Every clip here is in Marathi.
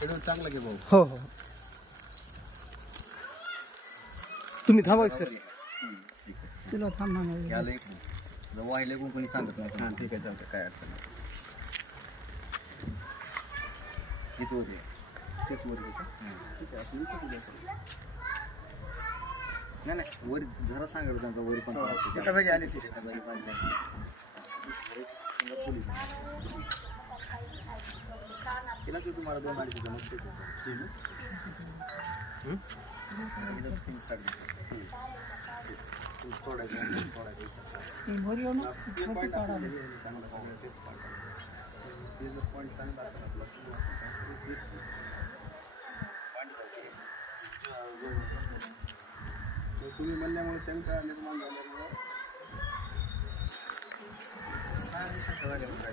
शेड्यूल चांगलं घे भाऊ. हो हो तुम्ही थांबा सर. तुला थांब म्हणाले याला एक वाहिले कोणी सांगत नाही. हां ठीक आहे चालतं काय अडचण नाही. हेच होते तेच वर ठीक आहे असं नाही नाही वर जरा सांगायला त्यांचा वरी पण कसं आले ते तिला ते तुम्हाला 2 अडीच जमत तुम्ही म्हणल्यामुळे शंका निर्माण झाल्यामुळे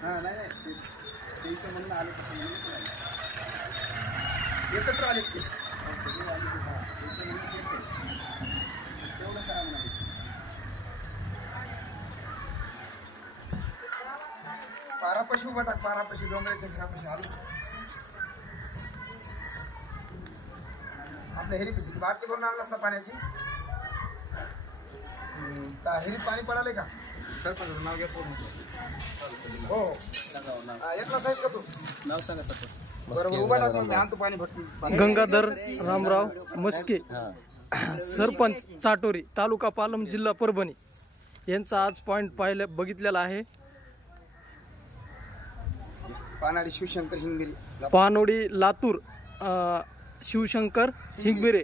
हां नाही ते इथं म्हणणं आलं कसं एकत्र आले ते तेवढं काय म्हणा पारापाशी उभा टाक पारापाशी डोंगराच्या घरापाशी आलो आपल्या हेरीपाशी बाटली करून आणलास ना पाण्याची हेरीत पाणी पडाले का सरपंच नाव घ्या पूर्ण हो एकला साईज का तू नाव सांगा सरपंच बरोबर उभा टाक मी आणतो पाणी भटून. गंगाधर रामराव मस्के सरपंच चाटोरी तालुका पालम जिल्हा परभणी यांचा आज पॉइंट बघितलेला आहे. पानाडी शिवशंकर हिंगमिरी पानोडी लातूर शिवशंकर हिंगमिरे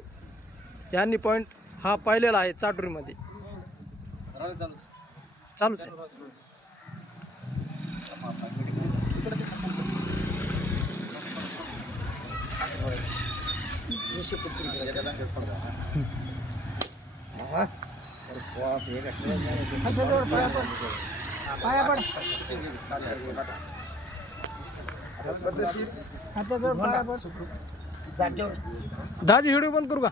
यांनी पॉइंट हा पाहिलेला आहे चाटोरीमध्ये. चालूच आहे. दाजी व्हिडिओ बंद करू का.